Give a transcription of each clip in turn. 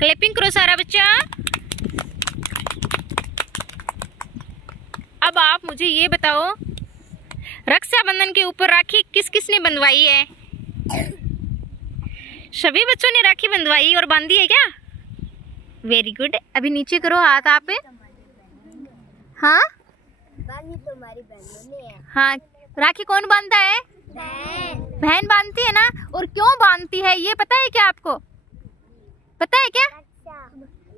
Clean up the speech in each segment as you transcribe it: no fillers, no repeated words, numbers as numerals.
Clapping करो सारा बच्चा। अब आप मुझे ये बताओ, रक्षाबंधन के ऊपर राखी किस किस ने बंधवाई है? सभी बच्चों ने राखी बंधवाई और बांधी है क्या? Very good. अभी नीचे करो हाथ आप। हाँ तुम्हारी बहनों ने है। हाँ, राखी कौन बांधता है? बहन बांधती है ना। और क्यों बांधती है ये पता है क्या आपको? पता है क्या?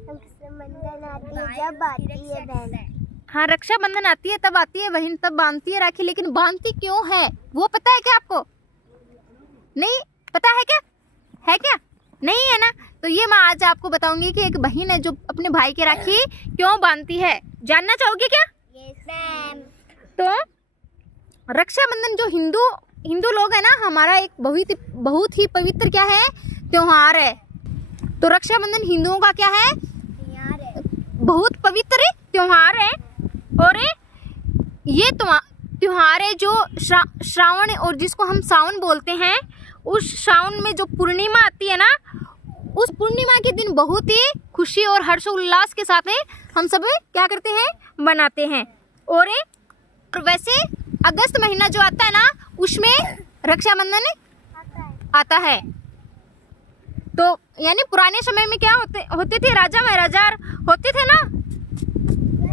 रक्षाबंधन आती है जब आती है बहन। हाँ, रक्षाबंधन आती है तब आती है बहन, तब बांधती है राखी। लेकिन बांधती क्यों है वो पता है क्या आपको? नहीं पता है क्या? है क्या? नहीं है ना। तो ये मैं आज आपको बताऊंगी कि एक बहन है जो अपने भाई की राखी क्यों बांधती है। जानना चाहोगे क्या? Yes ma'am. तो रक्षाबंधन जो हिंदू लोग है ना, हमारा एक बहुत ही पवित्र क्या है, त्योहार है। तो रक्षाबंधन हिंदुओं का क्या है? बहुत पवित्र त्योहार है। और ये त्योहार है जो श्रावण, और जिसको हम सावन बोलते हैं, उस सावन में जो पूर्णिमा आती है ना, उस पूर्णिमा के दिन बहुत ही खुशी और हर्षोल्लास के साथ हम सब क्या करते हैं, मनाते हैं। और वैसे अगस्त महीना जो आता है ना, उसमें रक्षाबंधन आता है। तो यानी पुराने समय में क्या होते थे, राजा महाराजा होते थे ना,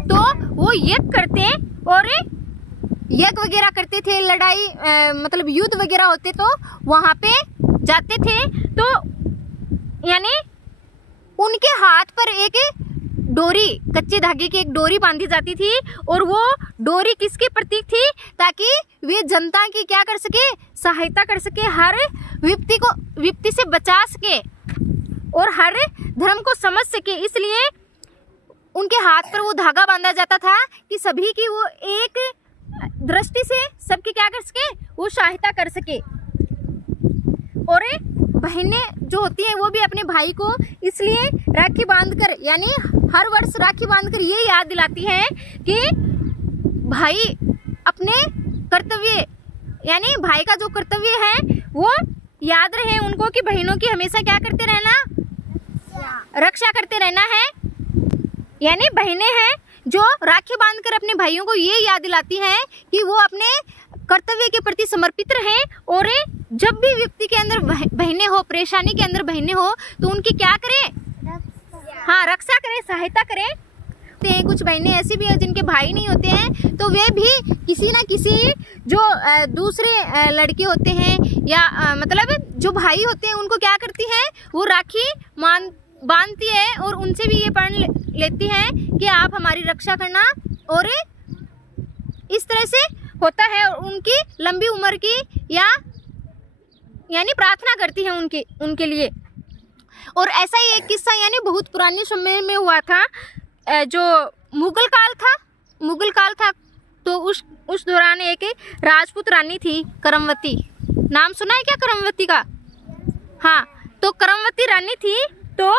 तो वो यज्ञ करते और यज्ञ वगैरह करते थे, लड़ाई मतलब युद्ध वगैरह होते तो वहां पे जाते थे। तो यानी उनके हाथ पर एक डोरी, कच्चे धागे की एक डोरी बांधी जाती थी, और वो डोरी किसके प्रतीक थी? ताकि वे जनता की क्या कर सके, सहायता कर सके, हर विपत्ति से बचा सके और हर धर्म को समझ सके। इसलिए उनके हाथ पर वो धागा बांधा जाता था कि सभी की वो एक दृष्टि से सबकी क्या कर सके, वो सहायता कर सके। और बहनें जो होती हैं वो भी अपने भाई को इसलिए राखी बांधकर, यानी हर वर्ष राखी बांधकर ये याद दिलाती हैं कि भाई अपने कर्तव्य, यानी भाई का जो कर्तव्य है वो याद रहे उनको कि बहनों की हमेशा क्या करते रहना, रक्षा करते रहना है। यानी बहनें हैं जो राखी बांधकर अपने भाइयों को ये याद दिलाती हैं कि वो अपने कर्तव्य के प्रति समर्पित रहें, और जब भी व्यक्ति के अंदर बहनें हो, परेशानी के अंदर बहनें हो, तो उनकी क्या करें, हाँ रक्षा करें, सहायता करें। तो कुछ बहनें ऐसी भी हैं जिनके भाई नहीं होते हैं, तो वे भी किसी ना किसी जो दूसरे लड़के होते हैं या मतलब जो भाई होते हैं उनको क्या करती हैं, वो राखी बांधती है और उनसे भी ये पढ़ लेती है कि आप हमारी रक्षा करना, और इस तरह से होता है। और उनकी लंबी उम्र की यानी प्रार्थना करती है उनके लिए। और ऐसा ही एक किस्सा यानी बहुत पुराने समय में हुआ था, जो मुगल काल था। तो उस दौरान एक राजपूत रानी थी, करमवती। नाम सुना है क्या करमवती का? हाँ, तो करमवती रानी थी। तो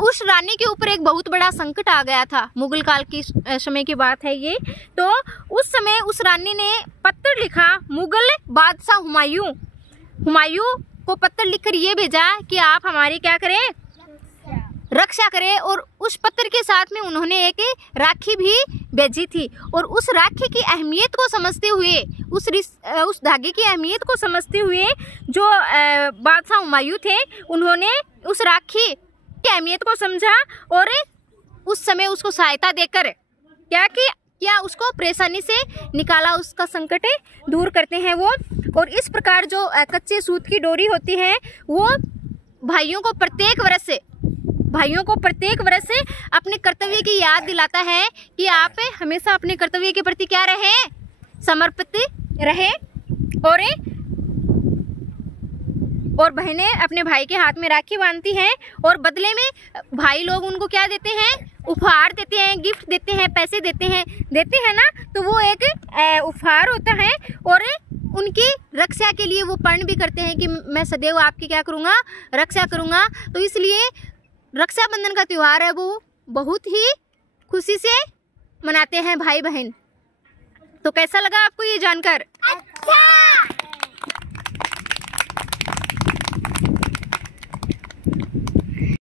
उस रानी के ऊपर एक बहुत बड़ा संकट आ गया था, मुगल काल की समय की बात है ये। तो उस समय उस रानी ने पत्र लिखा, मुगल बादशाह हुमायूं को पत्र लिखकर ये भेजा कि आप हमारी क्या करें, रक्षा करें। और उस पत्र के साथ में उन्होंने एक राखी भी भेजी थी। और उस राखी की अहमियत को समझते हुए, उस धागे की अहमियत को समझते हुए जो बादशाह हुमायूं थे, उन्होंने उस राखी की अहमियत को समझा और उस समय उसको सहायता देकर क्या उसको परेशानी से निकाला, उसका संकट दूर करते हैं वो। और इस प्रकार जो कच्चे सूत की डोरी होती है, वो भाइयों को प्रत्येक वर्ष से अपने कर्तव्य की याद दिलाता है कि आप हमेशा अपने कर्तव्य के प्रति क्या रहे, समर्पित रहे। और बहनें अपने भाई के हाथ में राखी बांधती हैं, और बदले में भाई लोग उनको क्या देते हैं, उपहार देते हैं, गिफ्ट देते हैं, पैसे देते हैं ना। तो वो एक उपहार होता है, और उनकी रक्षा के लिए वो प्रण भी करते हैं कि मैं सदैव आपकी क्या करूँगा, रक्षा करूँगा। तो इसलिए रक्षाबंधन का त्योहार है वो बहुत ही खुशी से मनाते हैं भाई बहन। तो कैसा लगा आपको ये जानकर? अच्छा।